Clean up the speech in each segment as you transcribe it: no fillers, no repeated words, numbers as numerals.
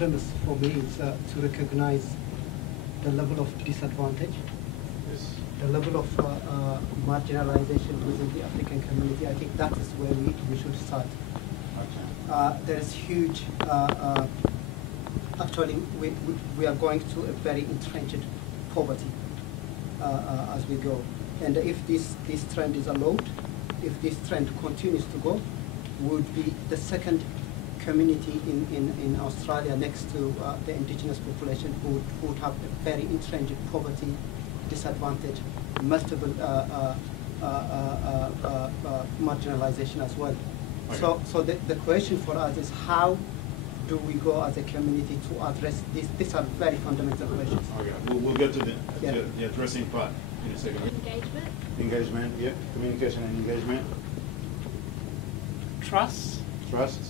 premise for me is to recognize the level of disadvantage, the level of marginalization within the African community. I think that is where we should start. There is huge, actually we are going to a very entrenched poverty as we go. And if this trend is allowed, if this trend continues to go, would be the second community in Australia next to the indigenous population who would have a very entrenched poverty, disadvantage, multiple marginalization as well. Okay. So the question for us is how do we go as a community to address this? These are very fundamental questions. Okay, we'll get to the addressing part in a second. Engagement. Engagement, yeah. Communication and engagement. Trust. Trust.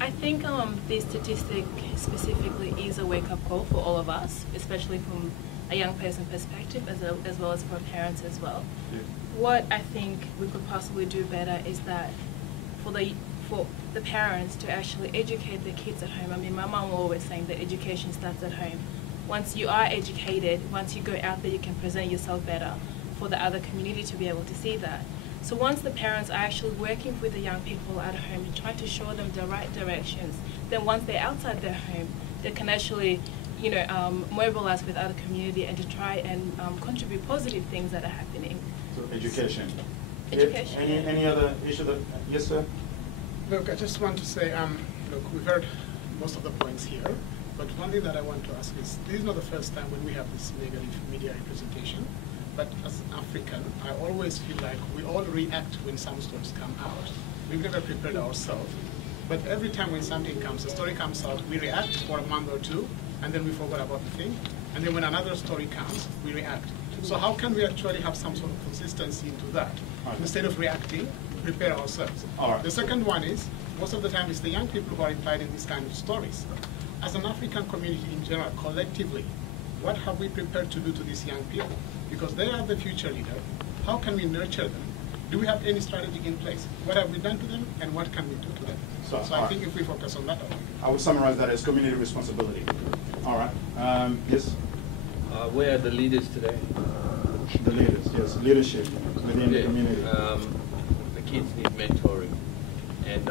I think this statistic specifically is a wake-up call for all of us, especially from a young person perspective as well as for parents as well. Yeah. What I think we could possibly do better is that for the parents to actually educate their kids at home. I mean, my mom was always saying that education starts at home. Once you are educated, once you go out there, you can present yourself better for the other community to be able to see that. So once the parents are actually working with the young people at home and trying to show them the right directions, then once they're outside their home, they can actually, you know, mobilize with other community and to try and contribute positive things that are happening. So education. Education. Any other issue that, yes sir? Look, I just want to say, look, we've heard most of the points here, but one thing that I want to ask is, this is not the first time when we have this negative media representation. But as an African, I always feel like we all react when some stories come out. We've never prepared ourselves. But every time when something comes, a story comes out, we react for a month or two, and then we forget about the thing. And then when another story comes, we react. So how can we actually have some sort of consistency into that? Okay. Instead of reacting, prepare ourselves. All right. The second one is, most of the time it's the young people who are implied in these kind of stories. As an African community in general, collectively, what have we prepared to do to these young people? Because they are the future leader. How can we nurture them? Do we have any strategy in place? What have we done to them, and what can we do to them? So I think if we focus on that, I would summarize that as community responsibility. All right. Yes? Where are the leaders today? The leaders, yes. Leadership within the community. The kids need mentoring. And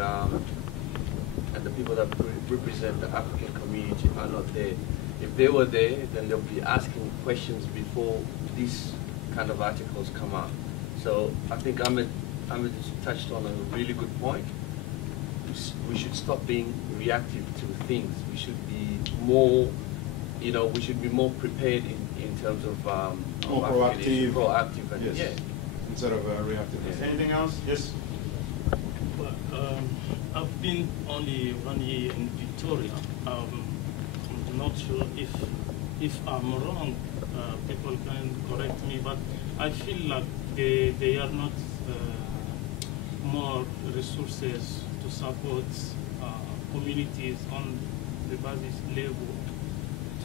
the people that represent the African community are not there. If they were there, then they'll be asking questions before these kind of articles come out. So I think Ahmed touched on a really good point. We should stop being reactive to things. We should be more, you know, we should be more prepared in terms of more proactive. Proactive, and yes. Yeah. Instead of reactive. Yes. Anything else? Yes. Well, I've been only 1 year in Victoria. I'm not sure if I'm wrong. People can correct me, but I feel like they are not more resources to support communities on the basis level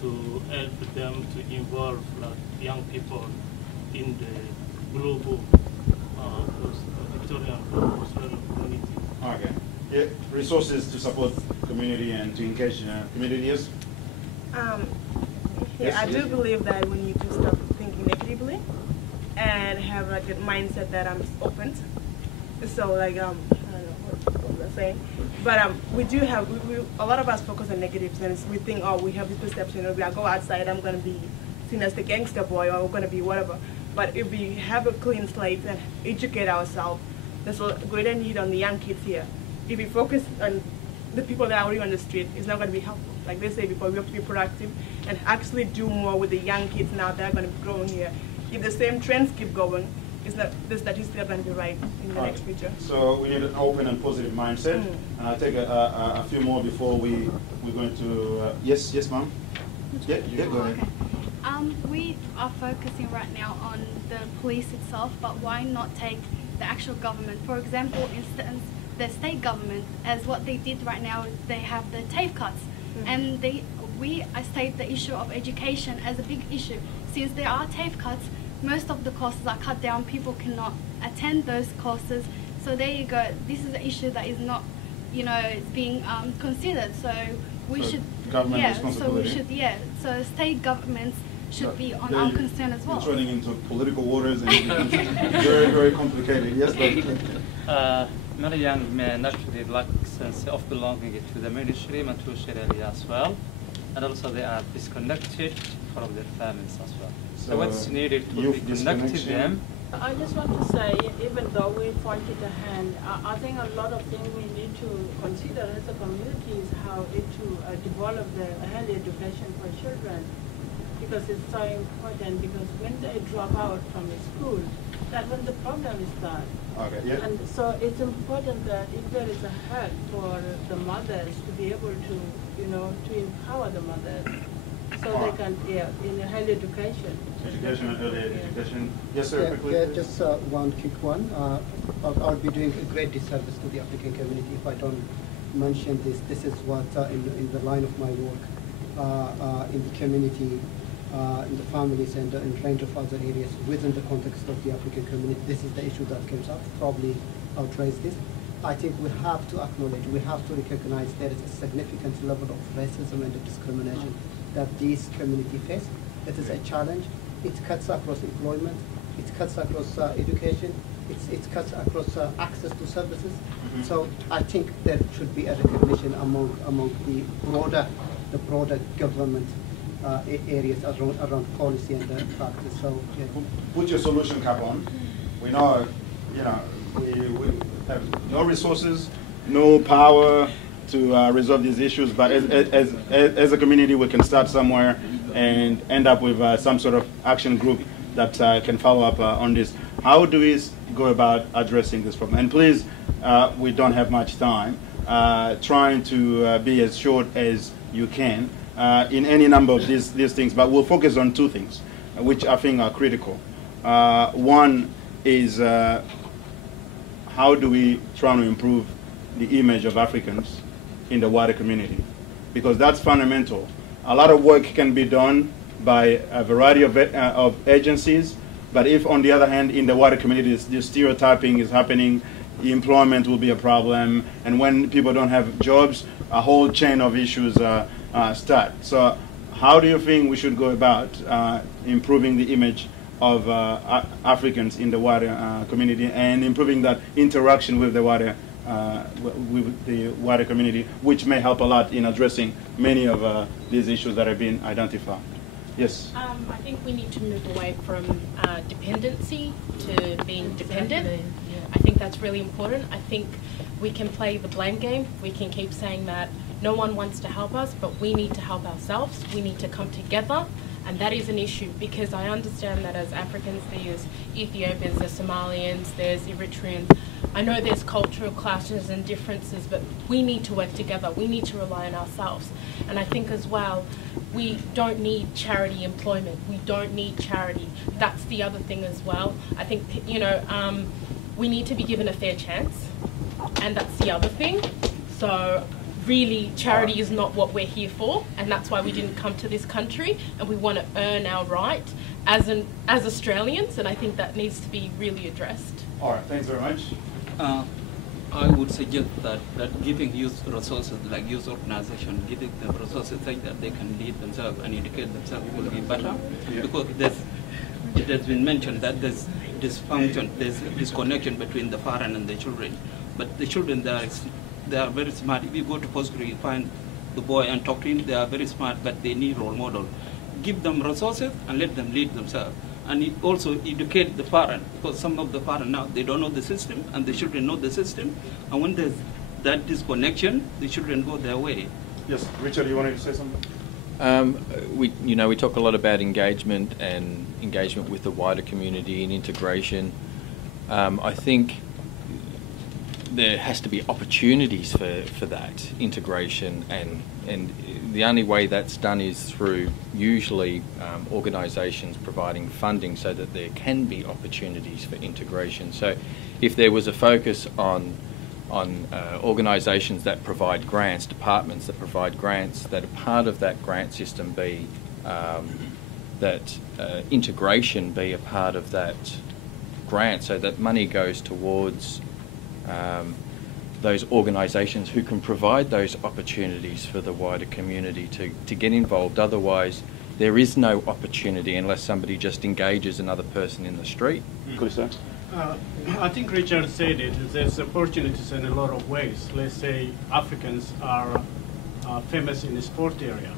to help them to involve young people in the global Victorian Australian community. Okay. Yeah, resources to support community and to engage community, yes? Yeah, I do believe that we need to stop thinking negatively and have like a mindset that I'm open. So like I don't know what I'm saying, but we do have a lot of us focus on negatives, and we think, oh, we have this perception of, I go outside, I'm gonna be seen as the gangster boy, or we're gonna be whatever. But if we have a clean slate and educate ourselves, there's a greater need on the young kids here. If we focus on the people that are already on the street, it's not going to be helpful. Like they say before, we have to be productive and actually do more with the young kids now that are going to be growing here. If the same trends keep going, it's not, the statistics are going to be right in the next future. So we need an open and positive mindset. And I'll take a few more before we're going to, yes, ma'am? Yeah, go ahead. Okay. We are focusing right now on the police itself, but why not take the actual government? For example, instance, the state government, as what they did right now, they have the TAFE cuts, and I state the issue of education as a big issue. Since there are TAFE cuts, most of the courses are cut down. People cannot attend those courses. So there you go. This is an issue that is not you know, it's being considered. So we So should, government yeah. So responsibility. we should, yeah. So state governments should be on There our you- concern as well. You're turning into political waters and very, very complicated. Yes, but Many young men actually lack sense of belonging to the mainstream and to Australia as well, and also they are disconnected from their families as well. So what's needed to youth reconnect disconnection. them. I just want to say, even though we pointed a hand, I think a lot of things we need to consider as a community is how to develop the early education for children, because it's so important, because when they drop out from the school, that's when the problem starts. Okay, yeah. And so it's important that if there is a help for the mothers to be able to, you know, to empower the mothers so they can, in early education. Education and early Yeah. education. Yes, sir, quickly. Yeah, just one quick one. I'll be doing a great disservice to the African community if I don't mention this. This is what, in the line of my work, in the community, in the families and in range of other areas within the context of the African community. This is the issue that comes up. Probably I'll raise this. I think we have to acknowledge, we have to recognize there is a significant level of racism and discrimination that these communities face. It is a challenge. It cuts across employment. It cuts across education. It cuts across access to services. Mm-hmm. So I think there should be a recognition among the broader government areas around policy and practice. So yeah. Put your solution cap on. We know, you know, we have no resources, no power to resolve these issues, but as a community, we can start somewhere and end up with some sort of action group that can follow up on this. How do we go about addressing this problem? And please, we don't have much time. Trying to be as short as you can in any number of these things, but we'll focus on two things, which I think are critical. One is how do we try to improve the image of Africans in the wider community? Because that's fundamental. A lot of work can be done by a variety of agencies, but if, on the other hand, in the wider community, the stereotyping is happening, the employment will be a problem, and when people don't have jobs, a whole chain of issues start. So how do you think we should go about improving the image of Africans in the wider community and improving that interaction with the wider community, which may help a lot in addressing many of these issues that have been identified? Yes. I think we need to move away from dependency to being dependent. I think that's really important. I think we can play the blame game. We can keep saying that no one wants to help us, but we need to help ourselves. We need to come together, and that is an issue, because I understand that as Africans there's Ethiopians, there's Somalians, there's Eritreans. I know there's cultural clashes and differences, but we need to work together. We need to rely on ourselves. And I think as well, we don't need charity employment. We don't need charity. That's the other thing as well. I think, you know, we need to be given a fair chance, and that's the other thing. So really, charity is not what we're here for, and that's why we didn't come to this country, and we want to earn our right as Australians, and I think that needs to be really addressed. All right, thanks very much. I would suggest that giving youth resources, like youth organization, giving them resources so that they can lead themselves and educate themselves will be better. Yeah. Because it has been mentioned that there's dysfunction, there's disconnection between the parent and the children. But the children, they are very smart. If you go to post-grade, you find the boy and talk to him, they are very smart, but they need role model. Give them resources and let them lead themselves. And also educate the parent, because some of the parents now, they don't know the system, and the children know the system. And when there's that disconnection, the children go their way. Yes, Richard, you wanted to say something? We talk a lot about engagement and engagement with the wider community and integration. I think there has to be opportunities for that integration, and the only way that's done is through usually organisations providing funding so that there can be opportunities for integration. So if there was a focus on organisations that provide grants, departments that provide grants, that a part of that grant system be that integration be a part of that grant, so that money goes towards those organisations who can provide those opportunities for the wider community to get involved. Otherwise, there is no opportunity unless somebody just engages another person in the street. I think Richard said it. There's opportunities in a lot of ways. Let's say Africans are famous in the sport area.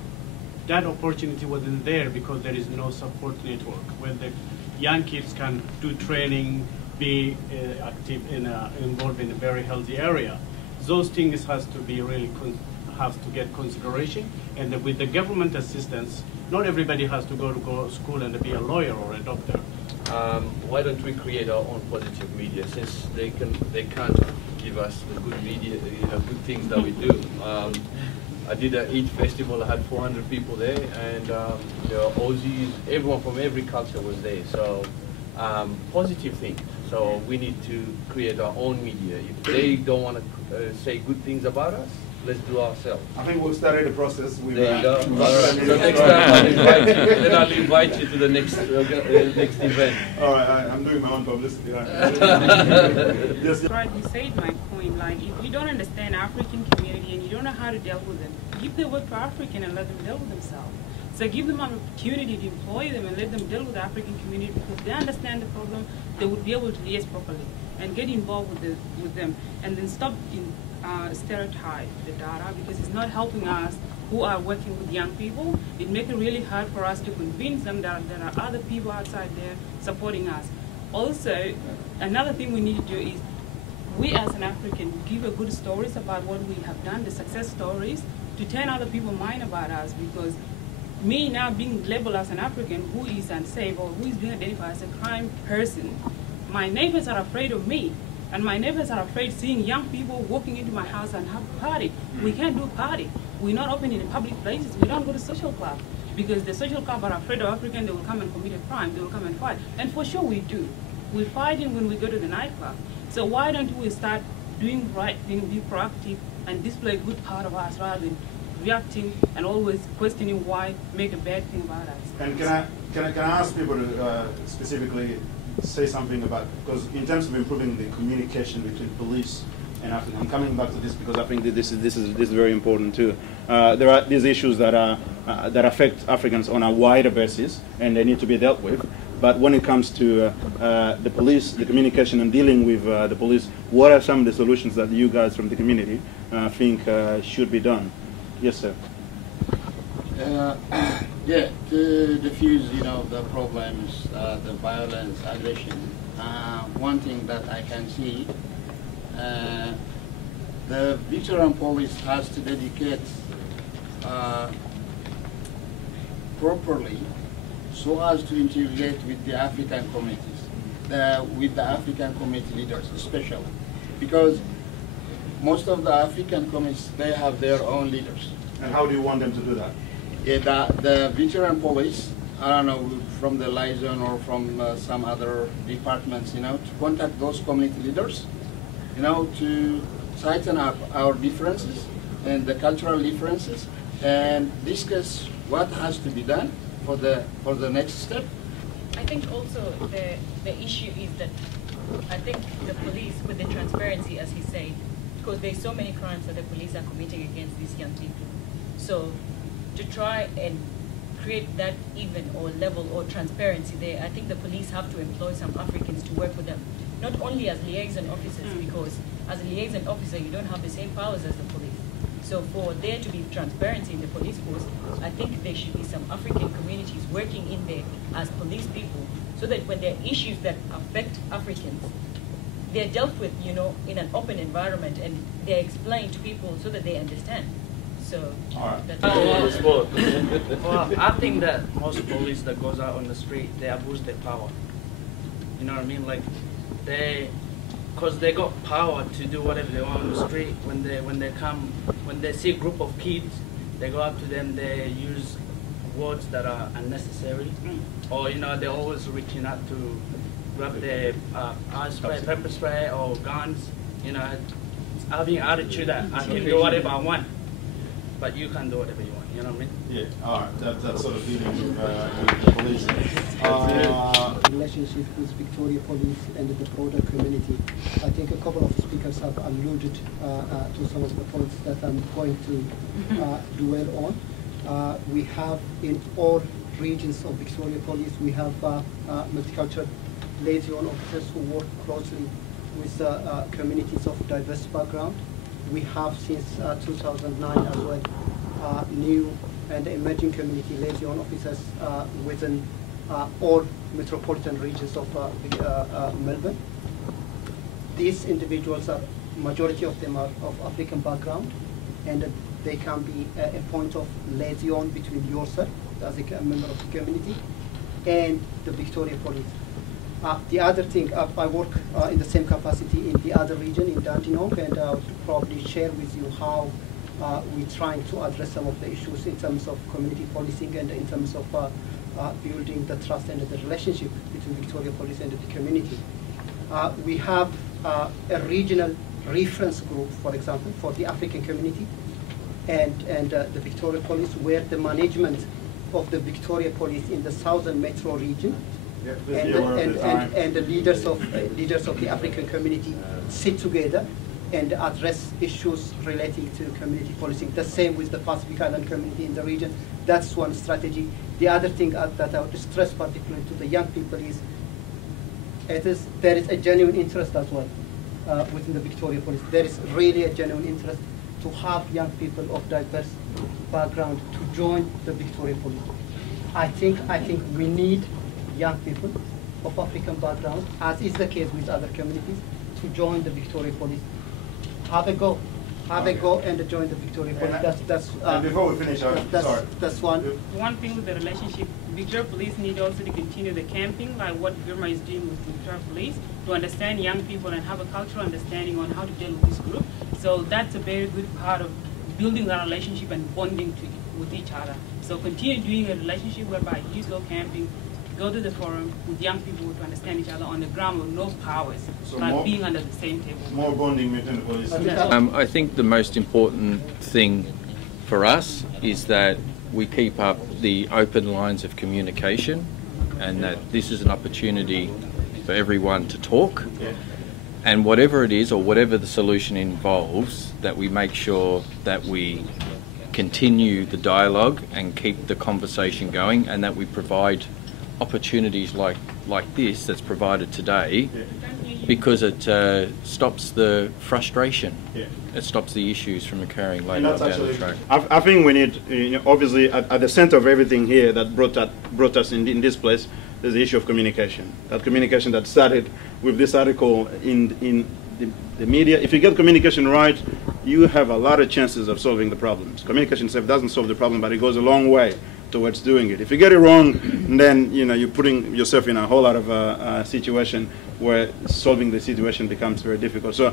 That opportunity wasn't there because there is no support network where the young kids can do training, be active involved in a very healthy area. Those things has to be really has to get consideration, and with the government assistance, not everybody has to go to school and be a lawyer or a doctor. Why don't we create our own positive media, since they can't give us the good media, good things that we do. I did an Eid festival. I had 400 people there, and Aussies, everyone from every culture was there. So positive thing. So we need to create our own media. If they don't want to say good things about us, let's do ourselves. I think we'll start the process. There you go. So next time I'll invite you. Then I'll invite you to the next event. All right, I'm doing my own publicity. Yes. Right, you said my point. Like, if you don't understand African community and you don't know how to deal with them, give the work to African and let them deal with themselves. So give them an opportunity to employ them and let them deal with the African community, because if they understand the problem, they would be able to liaise properly and get involved with them, and then stop stereotype the data, because it's not helping us who are working with young people. It makes it really hard for us to convince them that there are other people outside there supporting us. Also, another thing we need to do is, we as an African give a good stories about what we have done, the success stories, to turn other people's mind about us, because me now being labeled as an African who is unsafe or who is being identified as a crime person, my neighbors are afraid of me. And my neighbors are afraid seeing young people walking into my house and have a party. We can't do a party. We're not open in public places. We don't go to social club, because the social club are afraid of African. They will come and commit a crime. They will come and fight. And for sure we do. We're fighting when we go to the nightclub. So why don't we start doing the right thing, be proactive, and display a good part of us rather than reacting and always questioning why make a bad thing about us. And can I ask people to specifically say something about, because in terms of improving the communication between police and African, I'm coming back to this because I think that this is very important too. There are these issues that affect Africans on a wider basis, and they need to be dealt with. But when it comes to the police, the communication and dealing with the police, what are some of the solutions that you guys from the community think should be done? Yes, sir. Yeah, to diffuse, the problems, the violence, aggression. One thing that I can see, the veteran police has to dedicate properly so as to integrate with the African communities, with the African community leaders especially, because most of the African communities, they have their own leaders. And how do you want them to do that? Yeah, the veteran police, I don't know, from the liaison or from some other departments, to contact those community leaders, to tighten up our differences and the cultural differences, and discuss what has to be done for the next step. I think also the issue is that I think the police, with the transparency, as he said, because there's so many crimes that the police are committing against these young people. So to try and create that even or level or transparency there, I think the police have to employ some Africans to work with them, not only as liaison officers, because as a liaison officer you don't have the same powers as the police. So for there to be transparency in the police force, I think there should be some African communities working in there as police people, so that when there are issues that affect Africans, they're dealt with, in an open environment, and they're explained to people so that they understand. So, well, I think that most police that goes out on the street, they abuse their power. You know what I mean? Like, because they got power to do whatever they want on the street. When they see a group of kids, they go up to them, they use words that are unnecessary, or they're always reaching out to grab their pepper spray or guns. Having attitude that I can do whatever I want, but you can't do whatever you want. You know what I mean? Yeah, all right. That sort of feeling with the police. Relationship with Victoria Police and the broader community. I think a couple of speakers have alluded to some of the points that I'm going to dwell on. We have in all regions of Victoria Police, we have multicultural liaison officers who work closely with communities of diverse background. We have since 2009 as well new and emerging community liaison officers within all metropolitan regions of Melbourne. These individuals are, majority of them are of African background, and they can be a point of liaison between yourself as a member of the community and the Victoria Police. The other thing, I work in the same capacity in the other region, in Dandenong, and I'll probably share with you how we're trying to address some of the issues in terms of community policing and in terms of building the trust and the relationship between Victoria Police and the community. We have a regional reference group, for example, for the African community and the Victoria Police, where the management of the Victoria Police in the southern metro region and the leaders of the African community sit together and address issues relating to community policing. The same with the Pacific Island community in the region. That's one strategy. The other thing that I would stress particularly to the young people is, there is a genuine interest as well within the Victoria Police. There is really a genuine interest to have young people of diverse background to join the Victoria Police. I think we need young people of African background, as is the case with other communities, to join the Victoria Police. Have a go and join the Victoria Police. That's and before we finish, that's one. One thing with the relationship, Victoria Police need also to continue the camping, like what Burma is doing with Victoria Police, to understand young people and have a cultural understanding on how to deal with this group. So that's a very good part of building that relationship and bonding with each other. So continue doing a relationship whereby you go camping, go to the forum with young people to understand each other on the ground with no powers, so like being under the same table. More bonding between the police. I think the most important thing for us is that we keep up the open lines of communication, and that this is an opportunity for everyone to talk. Yeah. And whatever it is, or whatever the solution involves, that we make sure that we continue the dialogue and keep the conversation going, and that we provide opportunities like this that's provided today, because it stops the frustration. Yeah. It stops the issues from occurring later down the track. I think we need, obviously, at the center of everything here that brought us in this place, there's the issue of communication. That communication that started with this article in the media. If you get communication right, you have a lot of chances of solving the problems. Communication itself doesn't solve the problem, but it goes a long way towards doing it. If you get it wrong, then you're putting yourself in a whole lot of a situation where solving the situation becomes very difficult. So,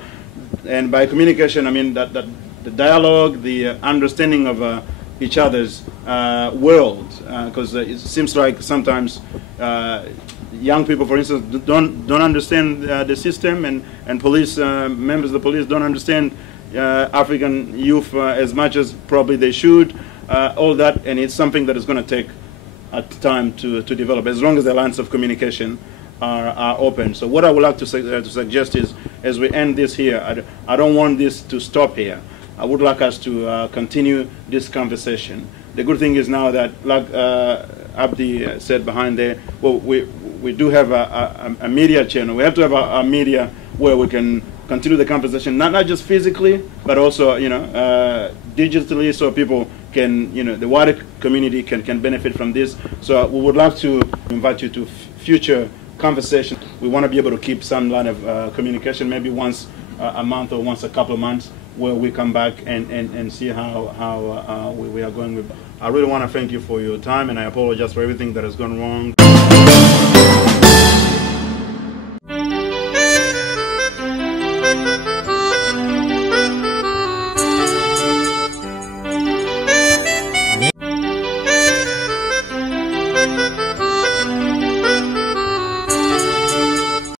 and by communication, I mean that the dialogue, the understanding of each other's world, because it seems like sometimes young people, for instance, don't understand the system, and police members of the police don't understand African youth as much as probably they should. All that, and it's something that is going to take time to develop, as long as the lines of communication are open. So what I would like to suggest is, as we end this here, I don't want this to stop here. I would like us to continue this conversation. The good thing is now that, like Abdi said behind there, well, we do have a media channel. We have to have a media where we can continue the conversation, not just physically, but also digitally, so people can, the wider community can benefit from this. So we would love to invite you to future conversations. We want to be able to keep some line of communication, maybe once a month or once a couple of months, where we come back and see how we are going with. I really want to thank you for your time, and I apologize for everything that has gone wrong.